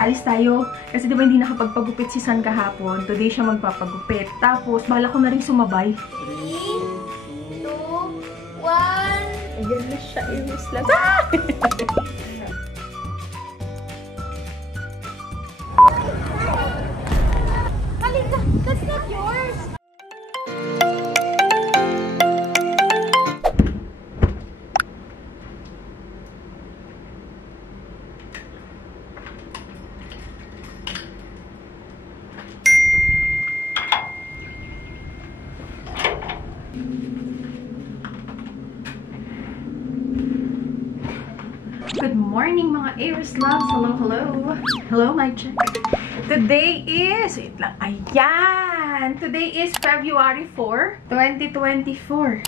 alis tayo. Kasi diba hindi nakapagpagupit si San kahapon. Today siya magpapagupit. Tapos, bala ko na rin sumabay. 3, 2, 1. Ayan na siya, Iris lang. Halika, that's not yours. Good morning mga Aries loves. Hello, hello. Hello, my check. Today is, wait lang, ayan. Today is February 4, 2024.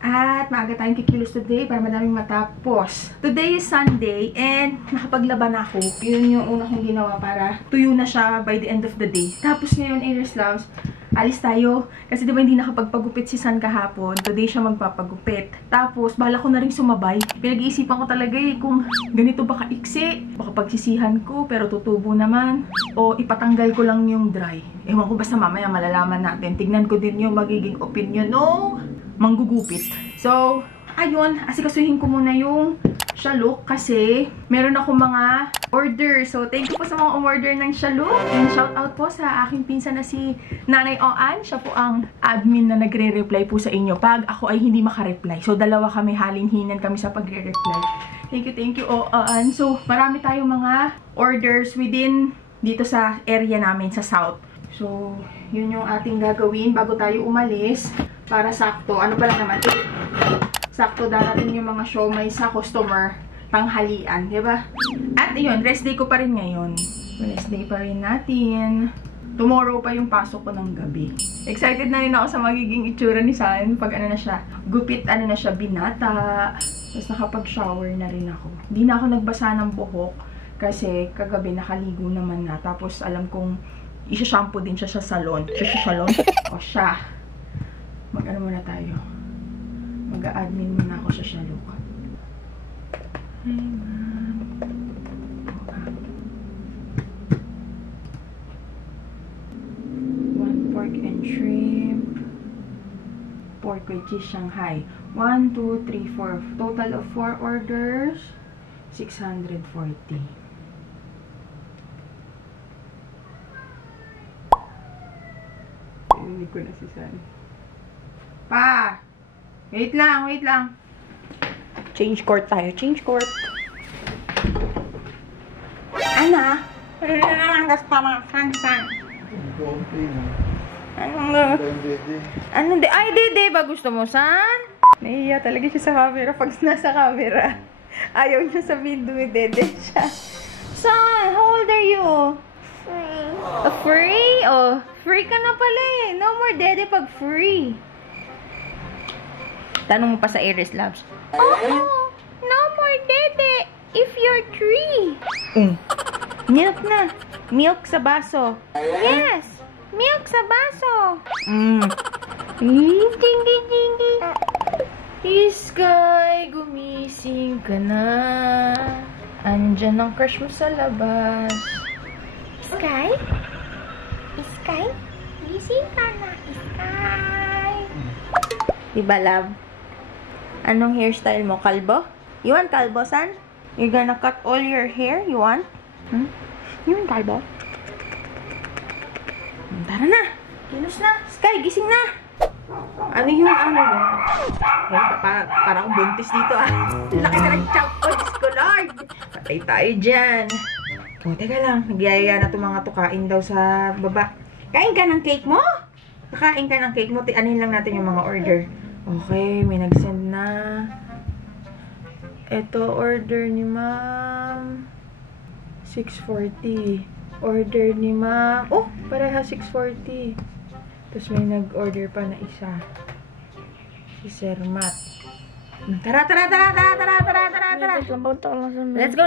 At maaga tayong kikilos today para madaming matapos. Today is Sunday and nakapaglaban ako. Yun yung una kong ginawa para tuyo na siya by the end of the day. Tapos ngayon, Aries loves, alis tayo. Kasi diba hindi nakapagpagupit si San kahapon. Today siya magpapagupit. Tapos, bala ko na rin sumabay. Pinag-iisipan ko talaga kung ganito ba kaiksi. Baka pagsisihan ko, pero tutubo naman. O ipatanggal ko lang yung dry. Ewan ko, basta mamaya malalaman natin. Tignan ko din yung magiging opinion no manggugupit. So, ayun. Asikasuhin ko muna yung Shaluk kasi meron ako mga order. So, thank you po sa mga order ng Shaluk. And shout out po sa aking pinsan na si Nanay Oan. Siya po ang admin na nagre-reply po sa inyo pag ako ay hindi makareply. So, dalawa kami, halin-hinan kami sa pagre-reply. Thank you, Oan. So, marami tayong mga orders within dito sa area namin sa South. So, yun yung ating gagawin bago tayo umalis para sakto. Ano pa lang naman? Sakto darating yung mga siomay sa customer tanghalian, diba? At yun, rest day ko pa rin ngayon. Rest day pa rin natin. Tomorrow pa yung pasok ko ng gabi. Excited na rin ako sa magiging itsura ni San pag ano na siya, gupit, ano na siya, binata. Tapos nakapag-shower na rin ako. Hindi na ako nagbasa ng buhok kasi kagabi nakaligo naman na. Tapos alam kong isa-shampoo din siya sa salon. O siya. Mag-ano muna tayo. Mag-a-admin muna ako sa Shaluk. Hey, ma'am. One pork and shrimp. Pork with cheese Shanghai. 1, 2, 3, 4. Total of 4 orders. 640. Hindi ko na si San. Pa! Wait lang, wait lang. Change court tayo. Change court. Ana? Ano na naman gusto mo? San? Ano? Ay, dede ba gusto mo, San? Nahiya talaga siya sa camera pag nasa camera. Ayaw niya sabihin dumidede siya. San, how old are you? Free. Free? Oh, free ka na pala eh. No more dede pag free. Tanong mo pa sa Aries Loves. Oh, no more dede if you're 3. Milk na. Milk sa baso. Yes, milk sa baso. Tingi. Iskay, gumising ka na. Andyan ang crush mo sa labas. Sky? Sky? Gising ka na, Sky. Diba, love? Anong hairstyle mo? Kalbo? You want kalbo, San? You're gonna cut all your hair? You want? You want kalbo? Tara na! Kilos na! Sky, gising na! Ano yun? Ano yun? Para akong buntis dito, ah. Laki na ng chunk ko, Diyos ko, Lord! Patay tayo dyan. O, teka lang. Nagyayaya na itong mga tukain daw sa baba. Kain ka ng cake mo? Kakain ka ng cake mo. Anuhin lang natin yung mga order. Okay, may nag-send na. Ito, order ni ma'am. 640. Order ni ma'am. Oh, pareha 640. Tapos may nag-order pa na isa. Si Sir Matt. Tara! Let's go.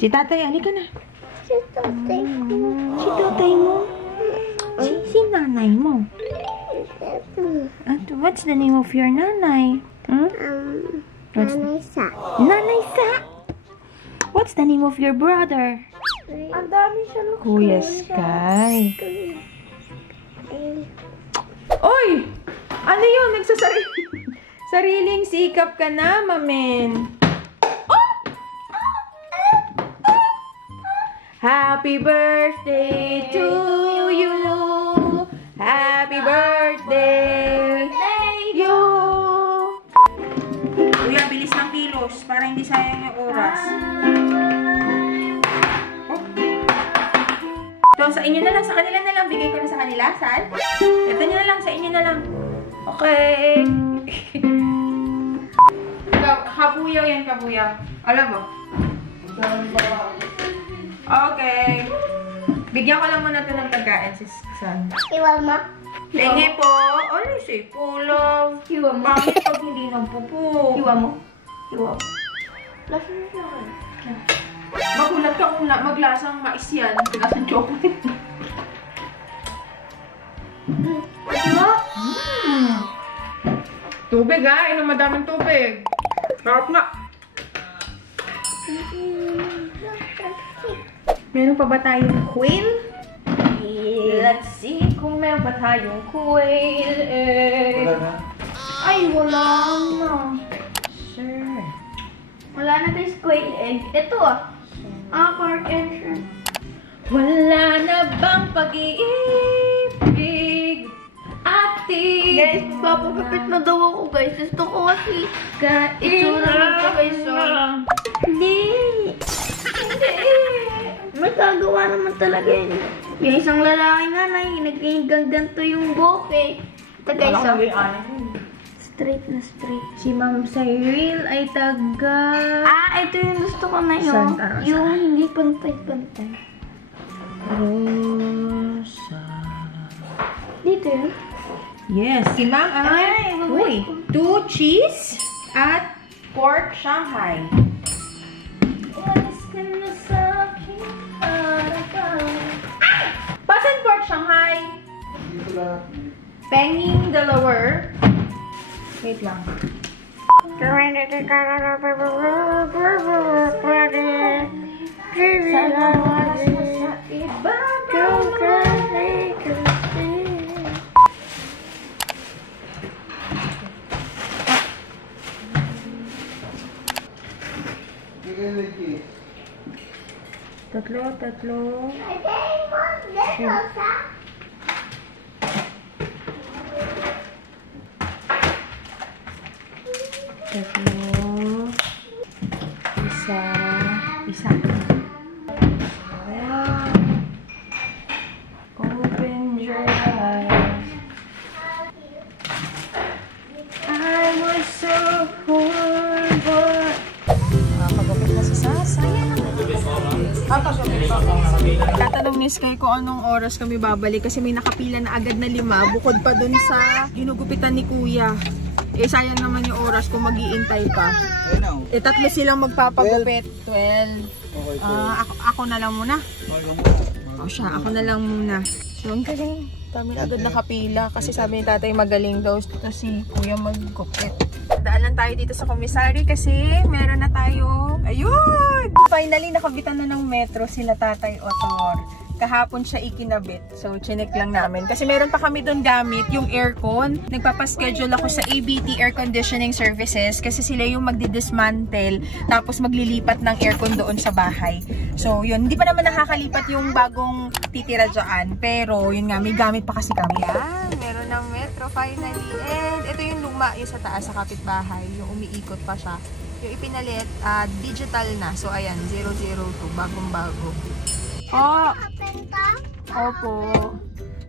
Si tatay, halika na. Si tatay mo. Si tatay mo? Si nanay mo? What's the name of your nanay? Nanay Sa. Nanay Sa? What's the name of your brother? Ang dami siya ng Kuya Sky. Oy! Ano yun? Sariling sikap ka na, mamen. Oh! Happy birthday to you. Happy birthday you. Kuya, bilis ng kilos para hindi sayang yung oras. So, sa inyo na lang, sa kanila na lang. Bigay ko na sa kanila. Saan? Ito nyo na lang, sa inyo na lang. Okay. Kabuyaw yan, kabuyaw. Alam mo? Okay. Bigyan ko lang muna ito ng pagkain, sis. Saan? Iwan mo? Penge po. Ano si Pulaw? Iwan mo? Bakit pag hindi nagpupo? Iwan mo? Iwan mo? Lasa na ako. Magulat ka kung maglasang mais yan. Lasang chocolate. Ano? Tubig ha. Inom madaming tubig. Sarap nga. Meron pa ba tayong quail? Let's see kung meron pa tayong quail. Wala na? Ay, wala na. Sure. Wala na tayong squid egg. Ito pork and shrimp. Wala na bang pag-iibig? Ating Guys, papagapit na daw ako guys. Gusto ko kasi itsura nito guys. Hindi. May kagawa naman talaga yun. Yung isang lalaki nga na naging ganto yung buhok eh. Ito guys, straight na straight. Si Ma'am Cyril ay taga... Ito yung gusto ko na yun. Santa Rosa. Yung hindi pantay-pantay. Rosa. Dito yun. Yes, si Ma'am ay... Uy, 2 cheese at pork Shanghai. Pasan pork Shanghai? Dito lang. Penging Delaware. Wait lang. Tatlo. Isa. Open your eyes. I was so poor, but... Pagupit na si Sasa. Tatanong ni Sky kung anong oras kami babalik kasi may nakapila na agad na 5 bukod pa dun sa ginugupitan ni Kuya. Sayang naman yung oras kung mag-iintay pa. Tatlo silang magpapagupit. 12. Okay, Ako na lang muna. Ako na lang muna. So, ang galing. Dami agad nakapila kasi sabi ni tatay magaling daw si Kuya maggupit. Daan lang tayo dito sa commissary kasi meron na tayo. Ayun! Finally, nakabitan na ng metro sila Tatay Otor. Kahapon siya ikinabit. So, chinek lang namin. Kasi meron pa kami doon gamit, yung aircon. Nagpapaschedule ako sa ABT Air Conditioning Services kasi sila yung magdi-dismantle tapos maglilipat ng aircon doon sa bahay. So, yun. Hindi pa naman nakakalipat yung bagong titira dyan. Pero, yun nga, may gamit pa kasi kami. Yan, meron ng metro finally. And ito yung luma, yung sa taas sa kapitbahay. Yung umiikot pa siya. Yung ipinalit, digital na. So, ayan, 002. Bagong-bago. Oh! Opo.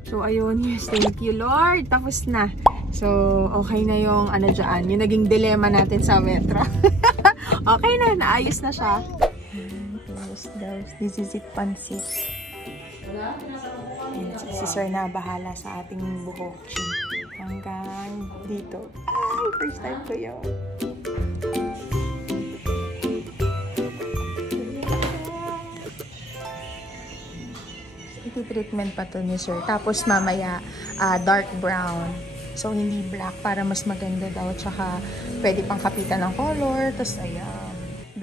So, ayun. Yes, thank you, Lord. Tapos na. So, okay na yung ano dyan. Yung naging dilemma natin sa metro. Okay na. Naayos na siya. This is it, pansit. Si Sir na bahala sa ating buhok. Hanggang dito. Ay, first time ko yun. Treatment pa to ni Sir. Tapos mamaya dark brown. So hindi black para mas maganda daw. Tsaka pwede pang kapitan ng color. Tapos ayan.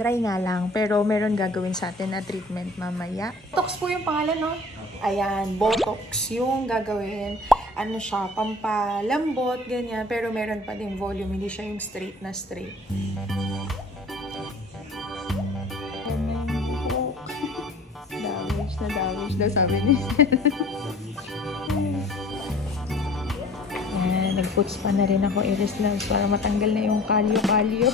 Dry nga lang, pero meron gagawin sa atin na treatment mamaya. Botox po yung pangalan, no? Ayan, Botox yung gagawin. Ano siya, pampalambot, ganyan. Pero meron pa din volume, hindi siya yung straight na straight. Damage daw, sabi niya. Nag-puts pa na rin ako Iris Loves para matanggal na yung kalyo-kalyo.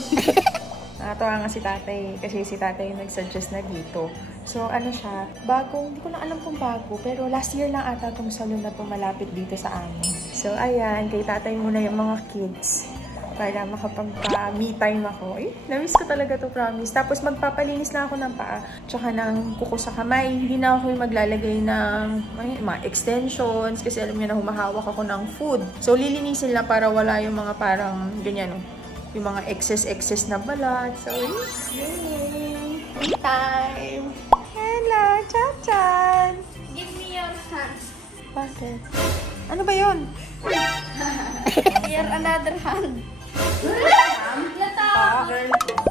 Nakatawa nga si tatay kasi si tatay yung nag-suggest na dito. So ano siya, bago, hindi ko lang alam kung bago, pero last year lang ata itong salon na itong malapit dito sa amin. So ayan, kay tatay muna yung mga kids para makapagpa-me time ako. Eh, na-miss ko talaga to, promise. Tapos magpapalinis na ako ng paa, tsaka ng kuko sa kamay. Hindi na ako yung maglalagay ng mga extensions kasi alam niyo na humahawak ako ng food. So lilinisin lang para wala yung mga parang ganyan, yung mga excess na balat. So, yay! Me time! Hello, Chan-Chan! Give me your hand. Bakit? Ano ba yun? Here, another hand.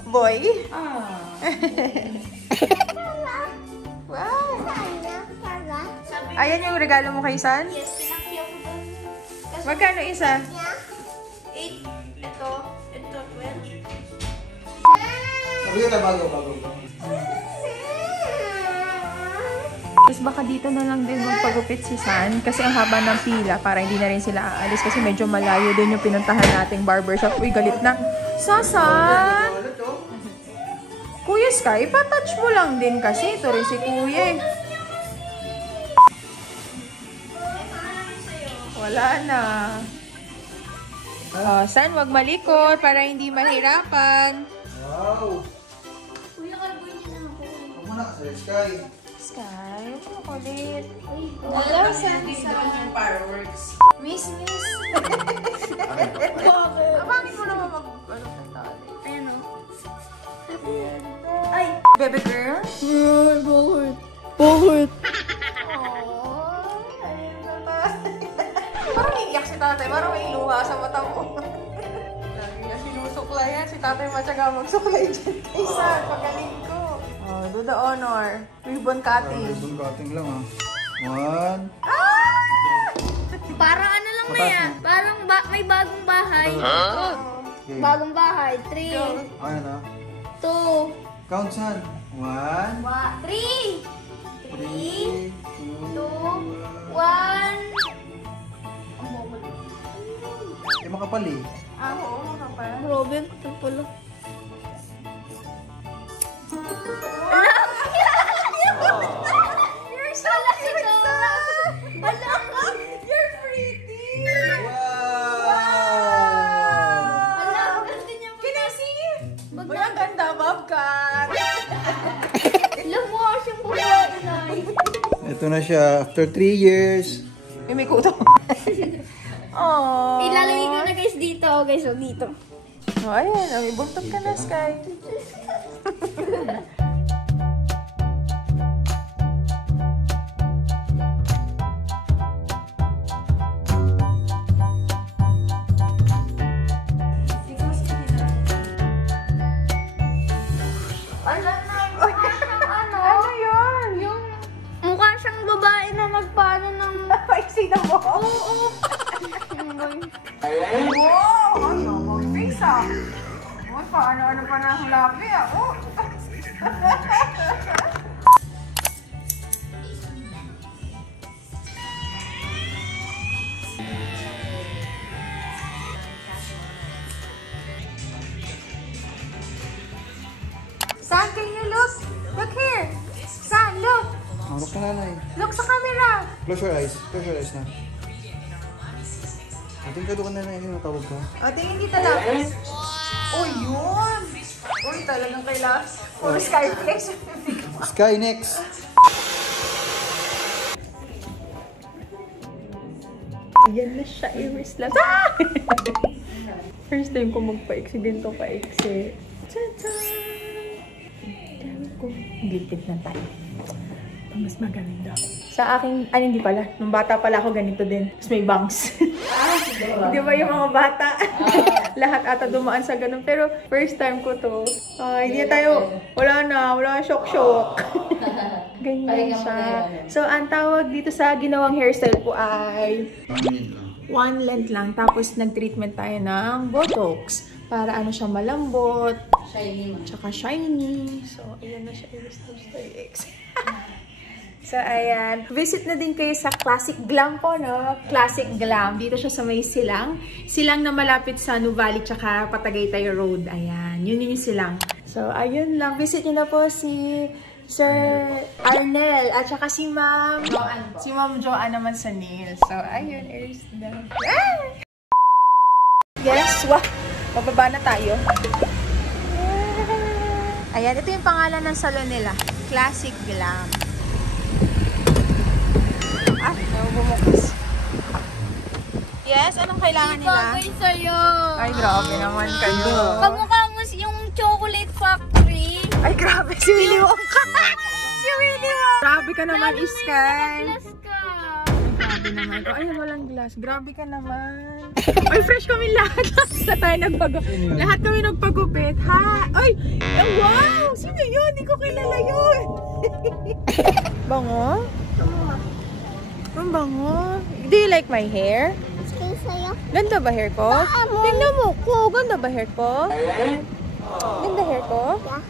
Boy? Wow! Ayan yung regalo mo kay San? Yes, pinakya ko doon. Magkano isa? 8. Ito 12. Sabi ka bago. Tapos baka dito na lang din magpagupit si San kasi ang haba ng pila para hindi na rin sila aalis kasi medyo malayo din yung pinuntahan nating barbershop. Uy, galit na. Sasan! Kuya Sky, patouch mo lang din kasi. Ito rin si Kuya eh. Wala na. Oh, San, wag malikot para hindi mahirapan. Wow! Kuya, karboy niya na ako. Huwag mo na kasi, Sky. Sky, ano kulit? Hello, Sansan. Fireworks. Miss. Bakit mo naman mag-tali? Ayan o. Ay! Baby girl? Bakit? Parang iiyak si tatay, parang may luha sa mata mo. Lagi niya sinusuklay yan. Si tatay matyaga magsuklay dyan. Isa, pagaling ko. Oh, do the honor. Ribbon cutting. Ribbon cutting lang ah. 1. Parang ano lang na yan. Parang may bagong bahay. Okay. Bagong bahay. 3, Ayan ah. 2, Count San. 1, 3, 3, 2, 2, 1. Eh, makapal eh. Oo, kapal. Robin, ito pala. You're so cute! You're pretty! Wow! Alam, gusto niya mo. Can I see? Uy, ang ganda, Bobcat! Alam mo, siyang buhay na. Ito na siya. After 3 years. May kuto. Aww. Ilalagay ko na guys dito. Guys, o dito. Oh, ayan. May buntot ka na, Sky. Ano yun? Yung mukha siyang babae na nagpaano ng... Paiksi na mo? Oo. Wow! Ano? Mag-face ah. Uy, paano-ano pa na ang labi ah. Oh! San, can you look? Look here. San, look. Marok ka nanay. Look sa camera. Close your eyes. Close your eyes na. Ating ka doon na nanay. Matawag ka. O, tingin dito lang. Oh, yun. Uy, talagang kailangan. Puro Skyflex. Sky next. Yan na siya, Iris Loves. Ah! First time ko magpa-iksi, ganito pa-iksi. Tcha-tcha! Dami ko. Gilpid na tayo. Mas maganda. Sa akin, hindi pala. Nung bata pala ako, ganito din. Tapos may bangs. Di ba yung mga bata? Lahat ata dumaan sa ganun. Pero first time ko to. Hindi tayo, wala shock. Ganyan siya. So, ang tawag dito sa ginawang hairstyle po ay one length lang. Tapos, nag-treatment tayo ng Botox. Para ano siya malambot. Shiny. Tsaka shiny. So, ayan na siya. So, ayan. Visit na din kayo sa Classic Glam po, no? Classic Glam. Dito siya sa may silang. Silang na malapit sa Nuvali tsaka Patagaytay Road. Ayan. Yun yung silang. So, ayun lang. Visit nyo na po si Sir Arnel. At saka si Ma'am Joanne. Si Ma'am Joanne naman sa nails. So, ayun. Here's the... Yes! Wow! Mababa na tayo. Ayan. Ito yung pangalan ng salon nila. Classic Glam. Bumukas. Yes, anong kailangan nila? Bagay sa'yo. Ay, grabe naman kayo. Kamukha mo yung chocolate factory. Ay, grabe. Si Willy Wonka. Si Willy Wonka. Grabe ka naman, Sky. Glass ka. Grabe naman. Ay, walang glass. Grabe ka naman. Ay, fresh kami lahat. Lahat kami nagpagupit. Ha? Ay, wow. Sino yun? Hindi ko kilala yun. Bango? Ang bango. Do you like my hair? Okay sa'yo. Ganda ba hair ko? Tingnan mo ko. Ganda ba hair ko? Ganda hair ko? Yeah.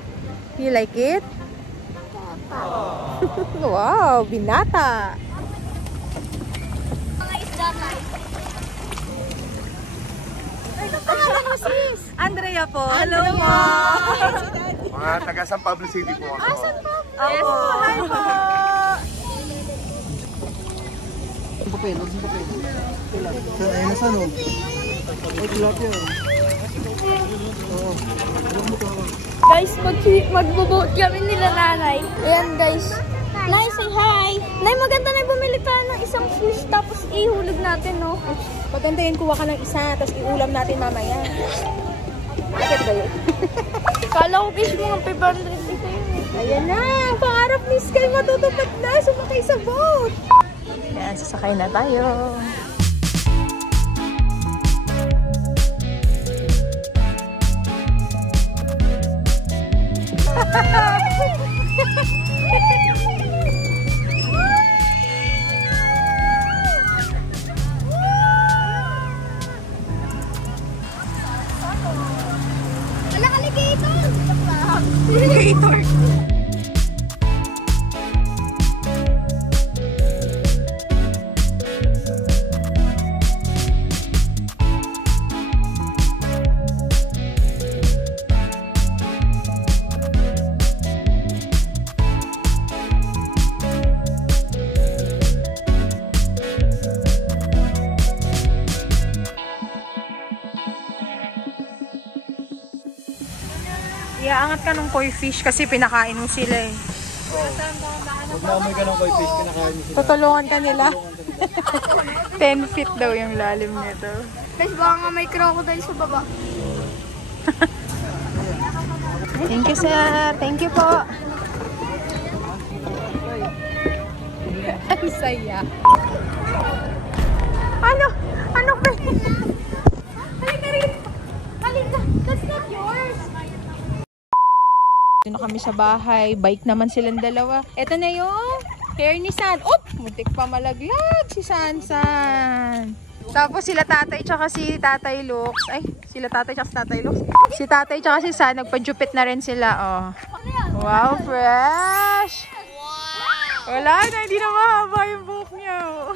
You like it? Wow, binata. Mga isda tayo. Andrea po. Hello po. Mga taga San Pablo City po ako. Yes po. Hi po. Papel. Saan? Ayun na saan, oh. Ay, tilapia. Oo. Guys, magbubuot kami nila nanay. Ayan guys. Nay, say hi. Nay, maganda na bumili tayo ng isang fish tapos ihulog natin, no? Pagandahin, kuha ka ng isa, tapos iulam natin mamaya. Bakit ba yun? Kala ko fish mo ng 500 ito yun. Ayan na, pangarap ni Sky matutupad na, sumakay sa boat. Ayan, sasakay na tayo. Wala ka alligator! Alligator! Iaangat ka ng koi fish kasi pinakain mo sila eh. Huwag na amoy ka ng koi fish, kinakain mo sila. Tutulungan ka nila. 10 feet daw yung lalim nito. Guys, baka nga may crocodile sa baba. Thank you, sir. Thank you po. Ang saya. Ano? Ano ba? Halika rin. Halika. That's not yours. Dito na kami sa bahay. Bike naman silang dalawa. Ito na yung hair ni San. Oop! Mutik pa malaglag si Sansan. Tapos sila tatay tsaka si tatay Lux. Ay, sila tatay tsaka si tatay Lux. Si tatay tsaka si San, nagpa-jupit na rin sila. Oh. Wow, fresh! Wala na, hindi na mahaba yung buhok niya. Oh.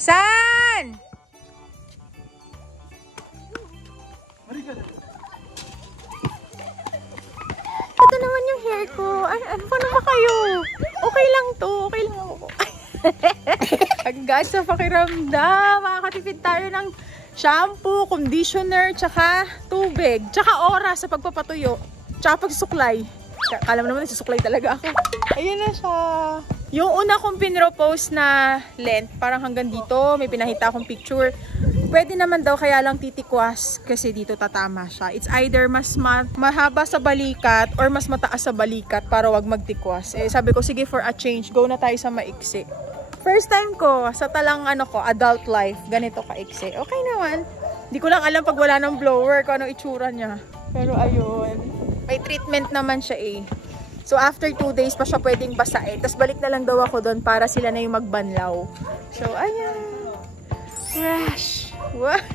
San! Ito naman yung hair ko. Ano pa naman kayo? Okay lang to. Okay lang ako. Hanggang sa pakiramdam. Makakatipid tayo ng shampoo, conditioner, tsaka tubig. Tsaka oras sa pagpapatuyo. Tsaka pagsuklay. Kala mo naman nagsusuklay talaga ako. Ayun na siya. Yung una kong pinropose na length, parang hanggang dito. May pinahita akong picture. Pwede naman daw, kaya lang titikwas kasi dito tatama siya. It's either mas mahaba sa balikat or mas mataas sa balikat para wag magtikwas. Eh, sabi ko, sige, for a change, go na tayo sa maiksi. First time ko sa talang adult life, ganito kaiksi. Okay naman. Hindi ko lang alam pag wala ng blower kung ano itsura niya. Pero ayun. May treatment naman siya eh. So after 2 days pa siya pwedeng basain. Tapos balik na lang daw ako doon para sila na yung magbanlaw. So ayan. Fresh. What?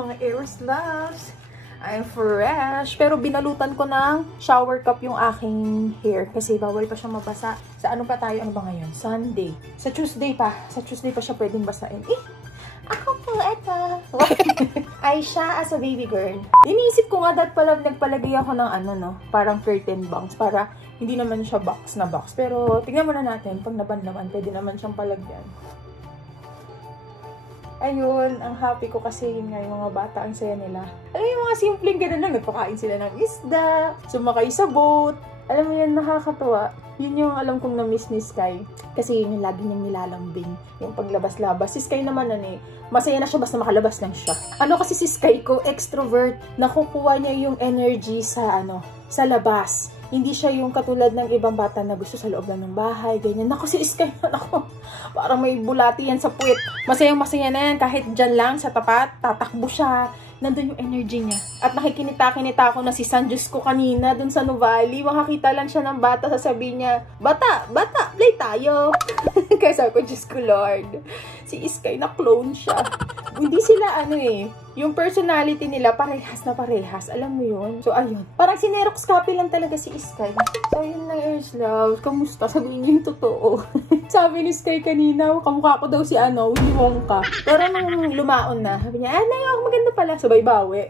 Mga Eros loves. I'm fresh. Pero binalutan ko ng shower cup yung aking hair. Kasi bawal pa siya mabasa. Sa ano pa tayo? Ano ba ngayon? Sunday. Sa Tuesday pa. Sa Tuesday pa siya pwedeng basain. Ako po ito. Aisha as a baby girl. Iniisip ko nga pala nagpalagay ako ng parang curtain bangs. Para hindi naman siya box na box. Pero tingnan muna natin. Pag naban pwede naman siyang palagyan. Ayun, ang happy ko kasi yun nga yung mga bata, ang saya nila. Alam mo yung mga simpleng ganun lang, nagpakain sila ng isda, sumakay sa boat. Alam mo yun, nakakatuwa. Yun yung alam kong na-miss ni Sky. Kasi yun yung lagi niyang nilalambing. Yung paglabas-labas. Si Sky naman masaya na siya basta makalabas lang siya. Kasi si Sky ko, extrovert. Nakukuha niya yung energy sa labas. Hindi siya yung katulad ng ibang bata na gusto sa loob lang ng bahay, ganyan. Naku, si Sky parang may bulati yan sa puwit. Masayang-masaya na yan. Kahit dyan lang sa tapat, tatakbo siya. Nandun yung energy niya. At nakikinita-kinita ako na si San Diyos ko kanina dun sa Nuvali. Makakita lang siya ng bata, sasabihin niya, Bata, play tayo. Kaya sabi ko, Diyos ko Lord. Si Sky, na-clone siya. Hindi sila yung personality nila parehas na parehas. Alam mo yun? So, ayun. Parang si Nerox copy lang talaga si Sky. So, yun lang, Earth Love. Kamusta? Sabihin niyo yung totoo. Sabi ni Sky kanina, kamukha ko daw si Willy Wonka. Pero nung lumaon na, sabi niya, maganda pala. Sabay bawi.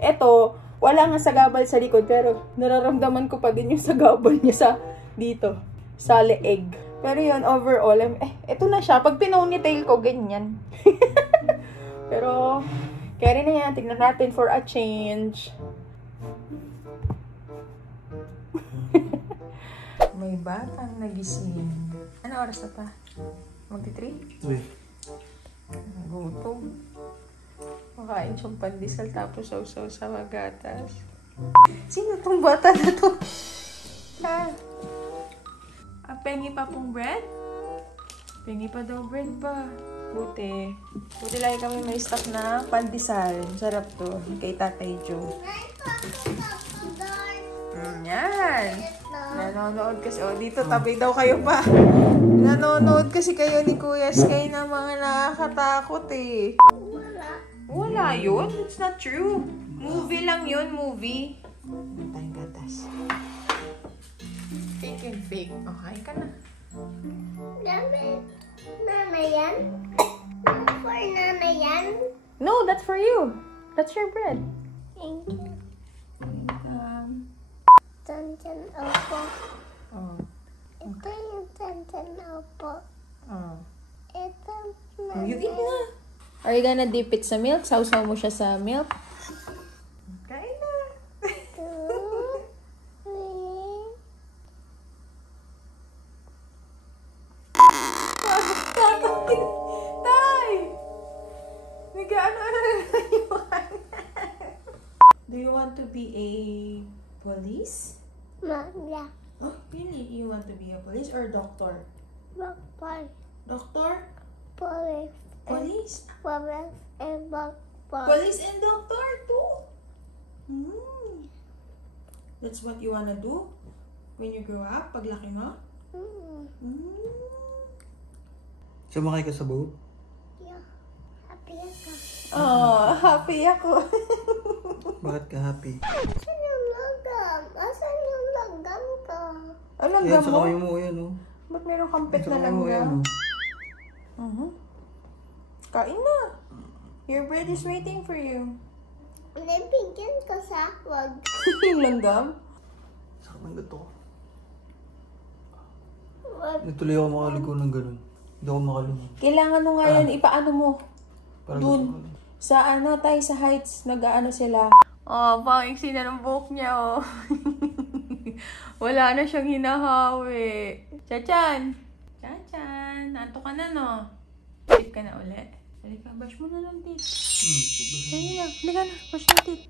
Eto, wala nga sagabal sa likod, pero nararamdaman ko pa din yung sagabal niya dito. Sa leeg. Pero yun, overall, eto na siya. Pag pinonytail ko, ganyan. Pero, carry na yan. Tignan natin for a change. May batang nagising. Ano oras na pa? Magti-3? Uy. Gutom. Makain siyang pandesal tapos sausaw sa magatas. Sino tong bata na to? Pengi pa pong bread? Pengi pa daw bread pa. Buti lagi kami may stock na pandesal. Sarap to. Kay Tatay Joe. Yan. Nanonood kasi. Dito tabi daw kayo pa. Nanonood kasi kayo ni Kuya Sky na mga nakakatakot eh. Wala yun. It's not true. Movie lang yun. Movie. Tayong gatas. Fake and fake. Okay ka na. Nana yan? For Nana yan? No, that's for you. That's your bread. Thank you. Tantan opo. Oh. Ito yung tantan opo. Oh. Ito Oh, you eat na. Are you gonna dip it sa milk? Sausaw mo siya sa milk? Kain na. 2, 3. Tay! Nag-ano-ano na yun? Do you want to be a police? Mama. Oh, really? You want to be a police or doctor? Bakpal. Doctor? Police. Police? Police and bakpal. Police and doctor too? That's what you wanna do? When you grow up? Paglaki mo? Sumakay ka sa boat? Yeah. Happy ako. Oh, happy ako. Bakit ka happy? Asan yung lagam? Asan yung lagam ko? Ano Ayan, lang sa mo? kamay mo yan, oh. Ba't mayroong kampit Sa na kamay lang mo yan, na? Kain na. Your bread is waiting for you. Nabigyan ko sa wag. Yung langgam? Sakit ng gato ko. Wag. Natuloy ako makaligo ng ganun. Hindi ako makalingon. Kailangan mo nga yan, ipaano mo? Parang Dun. gato ko. Sa tayo sa heights, nag-ano sila. Oh, pangiksi na ng buhok niya, oh. Wala na siyang hinahawi. Chachan! Chachan! Nanto ka na, no? Tip ka na ulit. Halika, brush mo na ng teeth. Halika na, halika na, brush ng teeth.